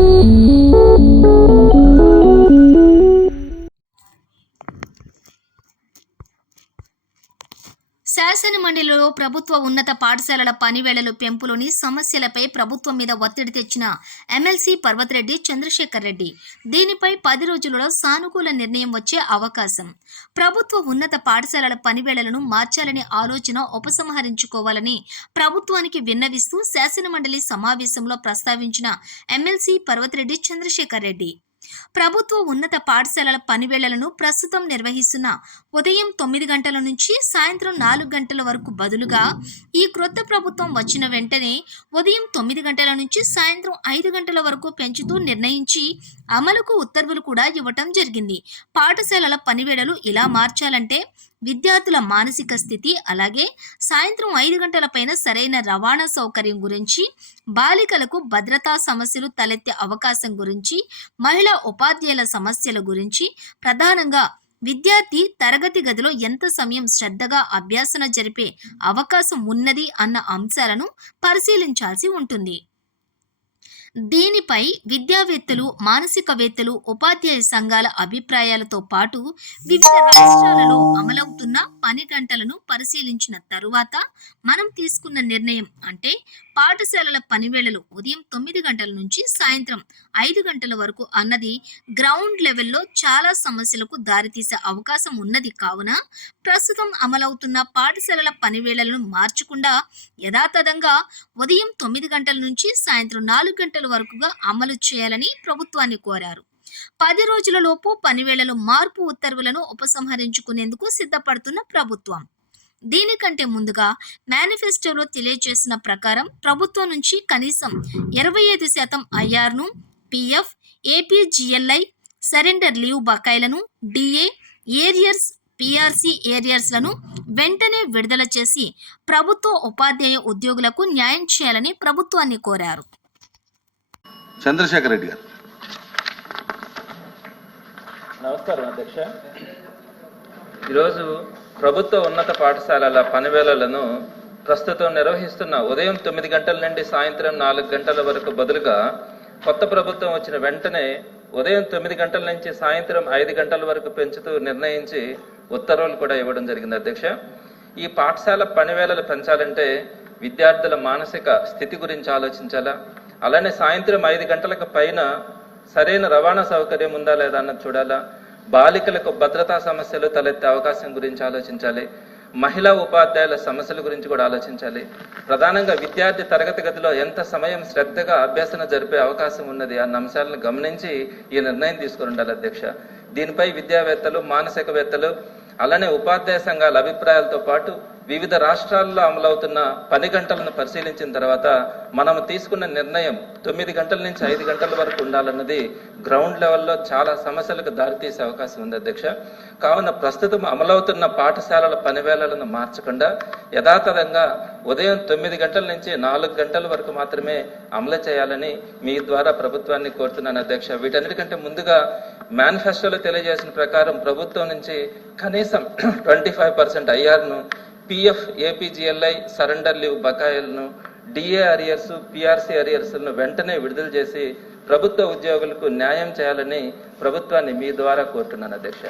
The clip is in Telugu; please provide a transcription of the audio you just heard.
Mm-hmm. మండలిలో ప్రభుత్వ ఉన్నత పాఠశాలల పనివేళలు పెంపులోని సమస్యలపై ప్రభుత్వం మీద ఒత్తిడి తెచ్చిన ఎమ్మెల్సీ పర్వతరెడ్డి చంద్రశేఖర్ రెడ్డి. దీనిపై పది రోజులలో సానుకూల నిర్ణయం వచ్చే అవకాశం. ప్రభుత్వ ఉన్నత పాఠశాలల పనివేళలను మార్చాలనే ఆలోచన ఉపసంహరించుకోవాలని ప్రభుత్వానికి విన్నవిస్తూ శాసనమండలి సమావేశంలో ప్రస్తావించిన ఎమ్మెల్సీ పర్వతరెడ్డి చంద్రశేఖర్ రెడ్డి. ప్రభుత్వ ఉన్నత పాఠశాలల పనివేళలను ప్రస్తుతం నిర్వహిస్తున్న ఉదయం తొమ్మిది గంటల నుంచి సాయంత్రం నాలుగు గంటల వరకు బదులుగా ఈ క్రొత్త ప్రభుత్వం వచ్చిన వెంటనే ఉదయం తొమ్మిది గంటల నుంచి సాయంత్రం ఐదు గంటల వరకు పెంచుతూ నిర్ణయించి అమలుకు ఉత్తర్వులు కూడా ఇవ్వటం జరిగింది. పాఠశాలల పనివేళలు ఇలా మార్చాలంటే విద్యార్థుల మానసిక స్థితి అలాగే సాయంత్రం ఐదు గంటల పైన సరైన రవాణా సౌకర్యం గురించి బాలికలకు భద్రతా సమస్యలు తలెత్తే అవకాశం గురించి మహిళా ఉపాధ్యాయుల సమస్యల గురించి ప్రధానంగా విద్యార్థి తరగతి గదిలో ఎంత సమయం శ్రద్ధగా అభ్యాసన జరిపే అవకాశం ఉన్నది అన్న అంశాలను పరిశీలించాల్సి ఉంటుంది. దీనిపై విద్యావేత్తలు మానసికవేత్తలు ఉపాధ్యాయ సంఘాల అభిప్రాయాలతో పాటు వివిధ రాష్ట్రాలలో అమలవుతున్న పని గంటలను పరిశీలించిన తరువాత మనం తీసుకున్న నిర్ణయం అంటే పాఠశాలల పనివేళలు ఉదయం తొమ్మిది గంటల నుంచి సాయంత్రం ఐదు గంటల వరకు అన్నది గ్రౌండ్ లెవెల్లో చాలా సమస్యలకు దారితీసే అవకాశం ఉన్నది కావున ప్రస్తుతం అమలవుతున్న పాఠశాలల పనివేళలను మార్చకుండా యథాతథంగా ఉదయం తొమ్మిది గంటల నుంచి సాయంత్రం నాలుగు గంటల వరకుగా అమలు చేయాలని ప్రభుత్వాన్ని కోరారు. పది రోజులలోపు పనివేళలో మార్పు ఉత్తర్వులను ఉపసంహరించుకునేందుకు సిద్ధపడుతున్న ప్రభుత్వం. దీనికంటే ముందుగా మేనిఫెస్టోలో తెలియజేసిన ప్రకారం ప్రభుత్వం నుంచి కనీసం ఇరవై ఐదు శాతం ఐఆర్ను పిఎఫ్ ఏపీజిఎల్ఐ సరెండర్ లీవ్ బకాయిలను డిఏ ఏరియర్స్ పిఆర్సీ ఏరియర్స్లను వెంటనే విడుదల చేసి ప్రభుత్వ ఉపాధ్యాయ ఉద్యోగులకు న్యాయం చేయాలని ప్రభుత్వాన్ని కోరారు. చంద్రశేఖర్ రెడ్డి గారు. నమస్కారం అధ్యక్ష. ఈరోజు ప్రభుత్వ ఉన్నత పాఠశాలల పనివేళలను ప్రస్తుతం నిర్వహిస్తున్న ఉదయం తొమ్మిది గంటల నుండి సాయంత్రం నాలుగు గంటల వరకు బదులుగా కొత్త ప్రభుత్వం వచ్చిన వెంటనే ఉదయం తొమ్మిది గంటల నుంచి సాయంత్రం ఐదు గంటల వరకు పెంచుతూ నిర్ణయించి ఉత్తర్వులు కూడా ఇవ్వడం జరిగింది అధ్యక్ష. ఈ పాఠశాల పనివేళలు పెంచాలంటే విద్యార్థుల మానసిక స్థితి గురించి ఆలోచించాలా? అలానే సాయంత్రం ఐదు గంటలకు పైన సరైన రవాణా సౌకర్యం ఉందా లేదా అన్నది చూడాలా? బాలికలకు భద్రతా సమస్యలు తలెత్తే అవకాశం గురించి ఆలోచించాలి. మహిళా ఉపాధ్యాయుల సమస్యల గురించి కూడా ఆలోచించాలి. ప్రధానంగా విద్యార్థి తరగతి గదిలో ఎంత సమయం శ్రద్ధగా అభ్యసన జరిపే అవకాశం ఉన్నది అన్న అంశాలను గమనించి ఈ నిర్ణయం తీసుకుని ఉండాలి అధ్యక్ష. దీనిపై విద్యావేత్తలు మానసికవేత్తలు అలానే ఉపాధ్యాయ సంఘాల అభిప్రాయాలతో పాటు వివిధ రాష్ట్రాల్లో అమలవుతున్న పని గంటలను పరిశీలించిన తర్వాత మనం తీసుకున్న నిర్ణయం తొమ్మిది గంటల నుంచి ఐదు గంటల వరకు ఉండాలన్నది గ్రౌండ్ లెవెల్లో చాలా సమస్యలకు దారితీసే అవకాశం ఉంది అధ్యక్ష. కావున ప్రస్తుతం అమలవుతున్న పాఠశాలల పనివేళలను మార్చకుండా యథాతథంగా ఉదయం తొమ్మిది గంటల నుంచి నాలుగు గంటల వరకు మాత్రమే అమలు చేయాలని మీ ద్వారా ప్రభుత్వాన్ని కోరుతున్నాను అధ్యక్ష. వీటన్నిటికంటే ముందుగా మేనిఫెస్టోలో తెలియజేసిన ప్రకారం ప్రభుత్వం నుంచి కనీసం ట్వంటీ ఫైవ్ పర్సెంట్ ఐఆర్ను పిఎఫ్ ఏపీజిఎల్ఐ సరెండర్ లీవ్ బకాయిలను డిఏ అరియర్స్ పిఆర్సీ అరియర్స్ను వెంటనే విడుదల చేసి ప్రభుత్వ ఉద్యోగులకు న్యాయం చేయాలని ప్రభుత్వాన్ని మీ ద్వారా కోరుతున్నాను అధ్యక్ష.